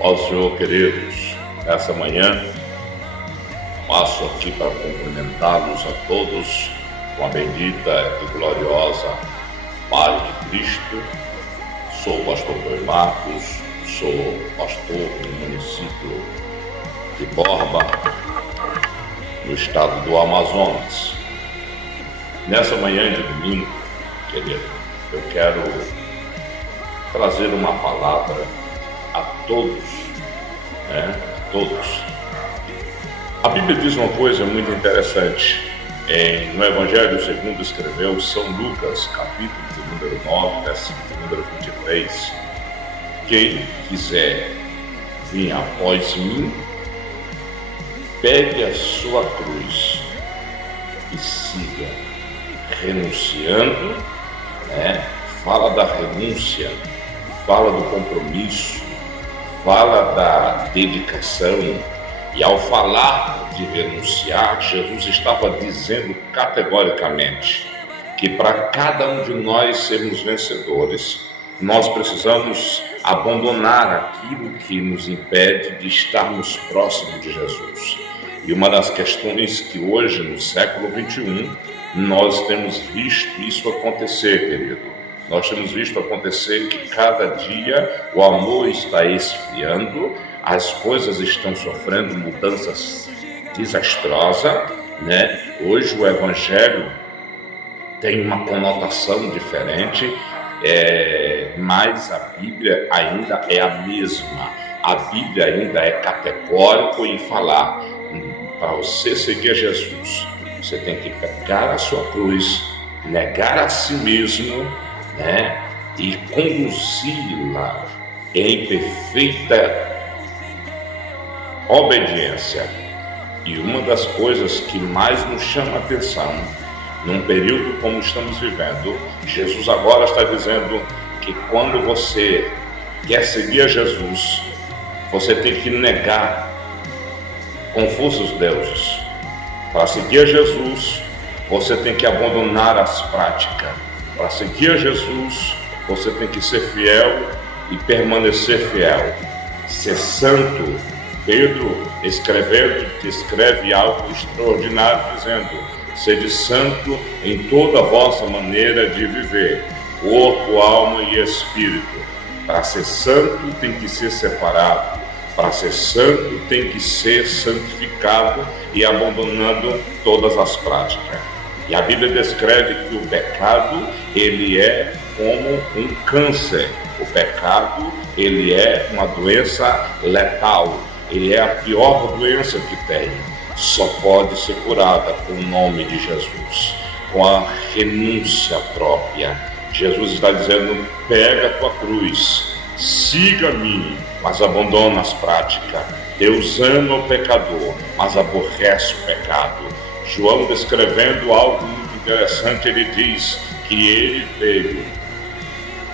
Ó Senhor, queridos, nessa manhã passo aqui para cumprimentá-los a todos com a bendita e gloriosa paz de Cristo. Sou o pastor Rui Marcos, sou pastor no município de Borba, no estado do Amazonas. Nessa manhã de domingo, querido, eu quero trazer uma palavra a todos, todos. A Bíblia diz uma coisa muito interessante. No Evangelho segundo escreveu São Lucas, capítulo de número 9, versículo de número 23. Quem quiser vir após mim, pegue a sua cruz e siga, renunciando, fala da renúncia, fala do compromisso, fala da dedicação. E ao falar de renunciar, Jesus estava dizendo categoricamente que para cada um de nós sermos vencedores, nós precisamos abandonar aquilo que nos impede de estarmos próximos de Jesus. E uma das questões que hoje, no século XXI, nós temos visto isso acontecer, querido. Nós temos visto acontecer que cada dia o amor está esfriando, as coisas estão sofrendo mudanças desastrosas, Hoje o Evangelho tem uma conotação diferente, mas a Bíblia ainda é a mesma. A Bíblia ainda é categórico em falar: para você seguir Jesus, você tem que pegar a sua cruz, negar a si mesmo, e conduzi-la em perfeita obediência. E uma das coisas que mais nos chama a atenção, num período como estamos vivendo, Jesus agora está dizendo que quando você quer seguir a Jesus, você tem que negar com força os deuses. Para seguir a Jesus, você tem que abandonar as práticas. Para seguir a Jesus, você tem que ser fiel e permanecer fiel. Ser santo. Pedro, escreve algo extraordinário, dizendo: sede santo em toda a vossa maneira de viver, corpo, alma e espírito. Para ser santo tem que ser separado. Para ser santo tem que ser santificado e abandonando todas as práticas. E a Bíblia descreve que o pecado, ele é como um câncer. O pecado, ele é uma doença letal. Ele é a pior doença que tem. Só pode ser curada com o nome de Jesus, com a renúncia própria. Jesus está dizendo: pega a tua cruz, siga-me, mas abandona as práticas. Deus ama o pecador, mas aborrece o pecado. João, descrevendo algo muito interessante, ele diz que ele veio,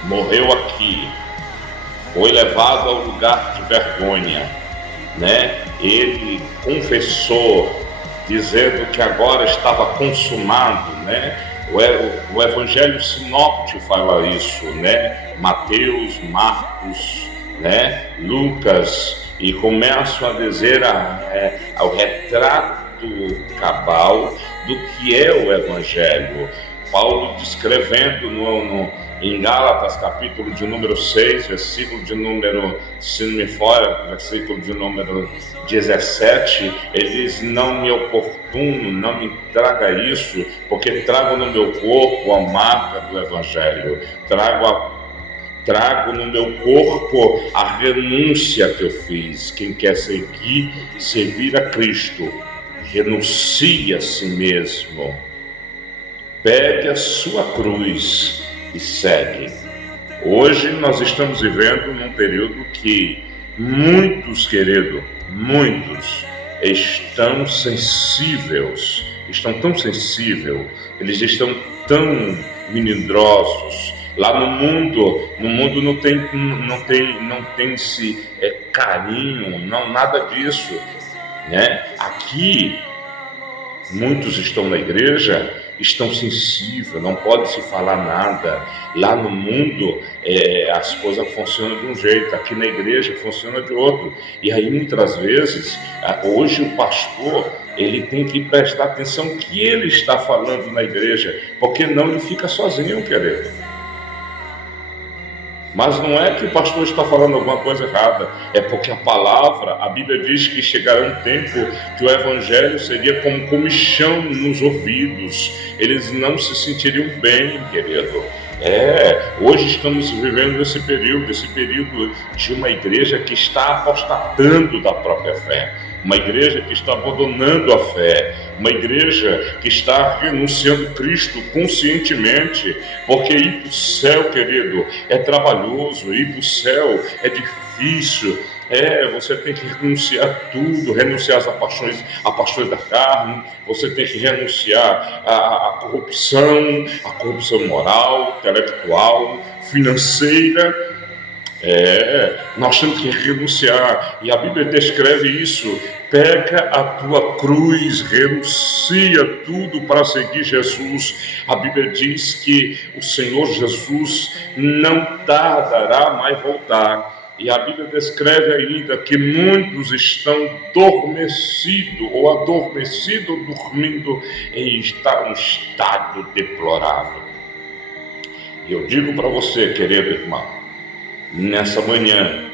morreu aqui, foi levado ao lugar de vergonha, Ele confessou, dizendo que agora estava consumado, O Evangelho sinóptico fala isso, Mateus, Marcos, Lucas, e começam a dizer ao retrato cabal do que é o Evangelho. Paulo descrevendo em Gálatas, capítulo de número 6, versículo de número, se não me fora, versículo de número 17, ele diz: não me oportuno, não me traga isso, porque trago no meu corpo a marca do Evangelho, trago no meu corpo a renúncia que eu fiz. Quem quer servir a Cristo, renuncie a si mesmo, pegue a sua cruz e segue. Hoje nós estamos vivendo num período que muitos, querido, muitos estão tão sensíveis, eles estão tão melindrosos. Lá no mundo não tem-se carinho, não, nada disso, Aqui muitos estão na igreja estão sensíveis, não pode se falar nada. Lá no mundo as coisas funcionam de um jeito, aqui na igreja funciona de outro. E aí muitas vezes, hoje o pastor, ele tem que prestar atenção no que ele está falando na igreja, porque não ele fica sozinho, querido. Mas não é que o pastor está falando alguma coisa errada, é porque a Bíblia diz que chegará um tempo que o evangelho seria como comichão nos ouvidos, eles não se sentiriam bem, querido. Hoje estamos vivendo esse período de uma igreja que está apostatando da própria fé, uma igreja que está abandonando a fé, uma igreja que está renunciando a Cristo conscientemente, porque ir para o céu, querido, é trabalhoso, ir para o céu é difícil. Você tem que renunciar a tudo, renunciar às paixões da carne, você tem que renunciar à corrupção moral, intelectual, financeira. Nós temos que renunciar, e a Bíblia descreve isso. Pega a tua cruz, renuncia tudo para seguir Jesus. A Bíblia diz que o Senhor Jesus não tardará mais voltar. E a Bíblia descreve ainda que muitos estão dormindo em um estado deplorável. E eu digo para você, querido irmão, nessa manhã,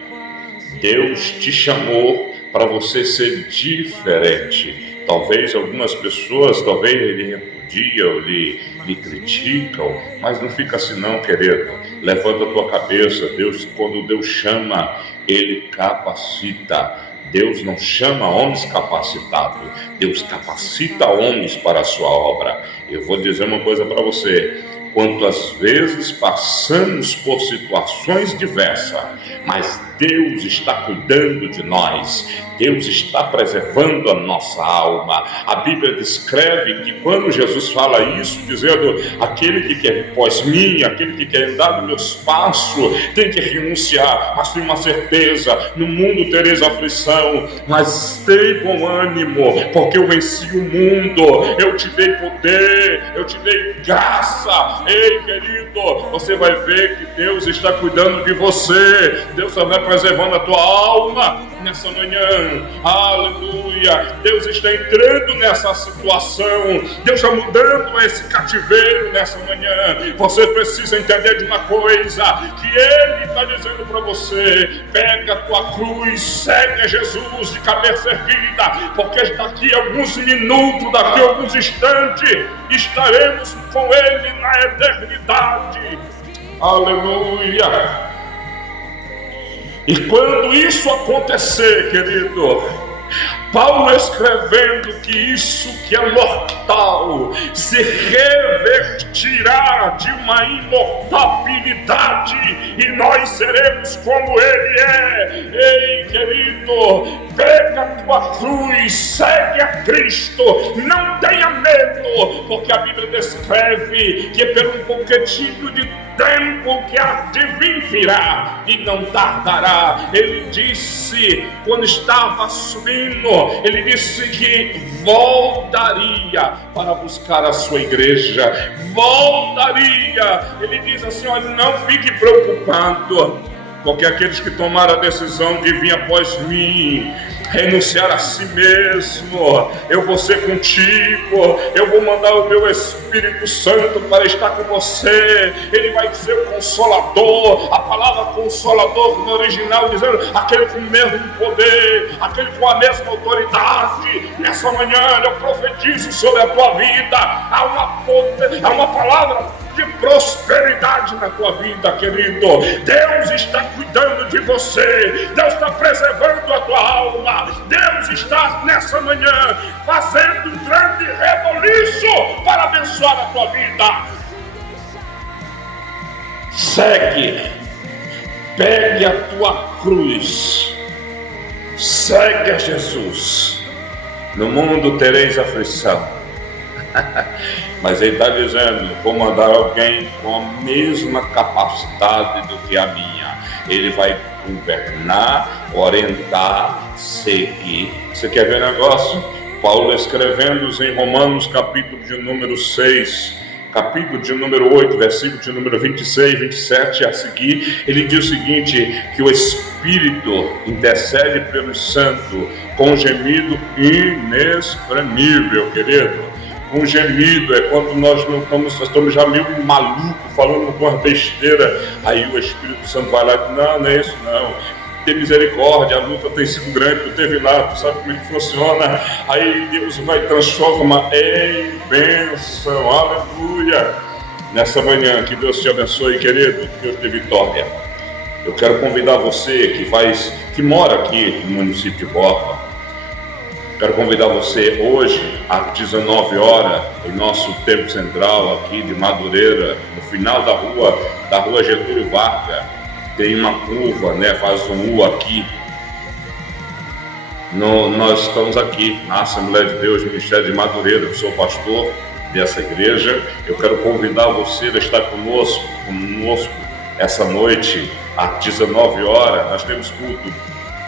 Deus te chamou para você ser diferente. Talvez algumas pessoas, lhe repudiam, lhe criticam, mas não fica assim não, querido. Levanta a tua cabeça. Quando Deus chama, Ele capacita. Deus não chama homens capacitados, Deus capacita homens para a sua obra. Eu vou dizer uma coisa para você: quantas vezes passamos por situações diversas, mas Deus está cuidando de nós, Deus está preservando a nossa alma. A Bíblia descreve que quando Jesus fala isso, dizendo: aquele que quer vir após mim, aquele que quer andar nos meus passos, tem que renunciar, mas tem uma certeza: no mundo tereis aflição, mas tem bom ânimo, porque eu venci o mundo, eu te dei poder, eu te dei graça. Ei, querido, você vai ver que Deus está cuidando de você, Deus está preservando a tua alma nessa manhã. Aleluia! Deus está entrando nessa situação, Deus está mudando esse cativeiro nessa manhã. Você precisa entender de uma coisa, que Ele está dizendo para você: pega a tua cruz, segue a Jesus de cabeça erguida, porque daqui a alguns minutos, daqui a alguns instantes, estaremos com Ele na eternidade. Aleluia! E quando isso acontecer, querido, Paulo escrevendo que isso que é mortal se revertirá de uma imortabilidade e nós seremos como Ele é. Ei, querido, pega a tua cruz, segue a Cristo, não tenha medo, porque a Bíblia descreve que pelo um pouquinho de tempo que há de vir virá e não tardará. Ele disse, quando estava subindo, ele disse que voltaria para buscar a sua igreja, voltaria. Ele diz assim: olha, não fique preocupado, porque aqueles que tomaram a decisão de vir após mim, renunciar a si mesmo, eu vou ser contigo, eu vou mandar o meu Espírito Santo para estar com você. Ele vai ser o Consolador. A palavra Consolador no original dizendo aquele com o mesmo poder, aquele com a mesma autoridade. Nessa manhã eu profetizo sobre a tua vida. Há uma palavra de prosperidade na tua vida, querido. Deus está cuidando de você, Deus está preservando a tua alma, Deus está nessa manhã fazendo um grande reboliço para abençoar a tua vida. Segue, pegue a tua cruz, segue a Jesus. No mundo tereis aflição, mas Ele está dizendo: vou mandar alguém com a mesma capacidade do que a minha. Ele vai governar, orientar, seguir. Você quer ver negócio? Paulo escrevendo em Romanos, capítulo de número 6, capítulo de número 8, versículo de número 26, 27 a seguir, ele diz o seguinte, que o Espírito intercede pelo santo com gemido inexprimível, querido. Um gemido é quando nós estamos já meio malucos, falando com uma besteira, aí o Espírito Santo vai lá e diz, não é isso não, tem misericórdia, a luta tem sido grande, tu teve lá, tu sabe como é que funciona, aí Deus vai transformar em bênção, aleluia. Nessa manhã, que Deus te abençoe, querido, que Deus te dê vitória. Eu quero convidar você que mora aqui no município de Borba. Quero convidar você hoje, às 19 horas, em nosso templo central aqui de Madureira, no final da rua Getúlio Vargas, tem uma curva, né? Faz um U aqui. Nós estamos aqui na Assembleia de Deus, Ministério de Madureira, eu sou pastor dessa igreja. Eu quero convidar você a estar conosco essa noite, às 19 horas. Nós temos culto.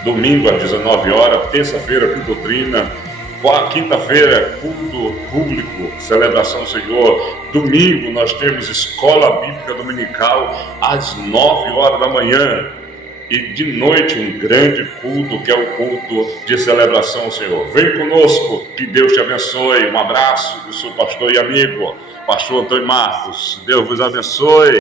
Domingo às 19 horas, terça-feira, culto doutrina, quinta-feira, culto público, celebração do Senhor. Domingo nós temos escola bíblica dominical às 9 horas da manhã. E de noite um grande culto, que é o culto de celebração ao Senhor. Vem conosco, que Deus te abençoe. Um abraço do seu pastor e amigo, pastor Antônio Marcos. Deus vos abençoe.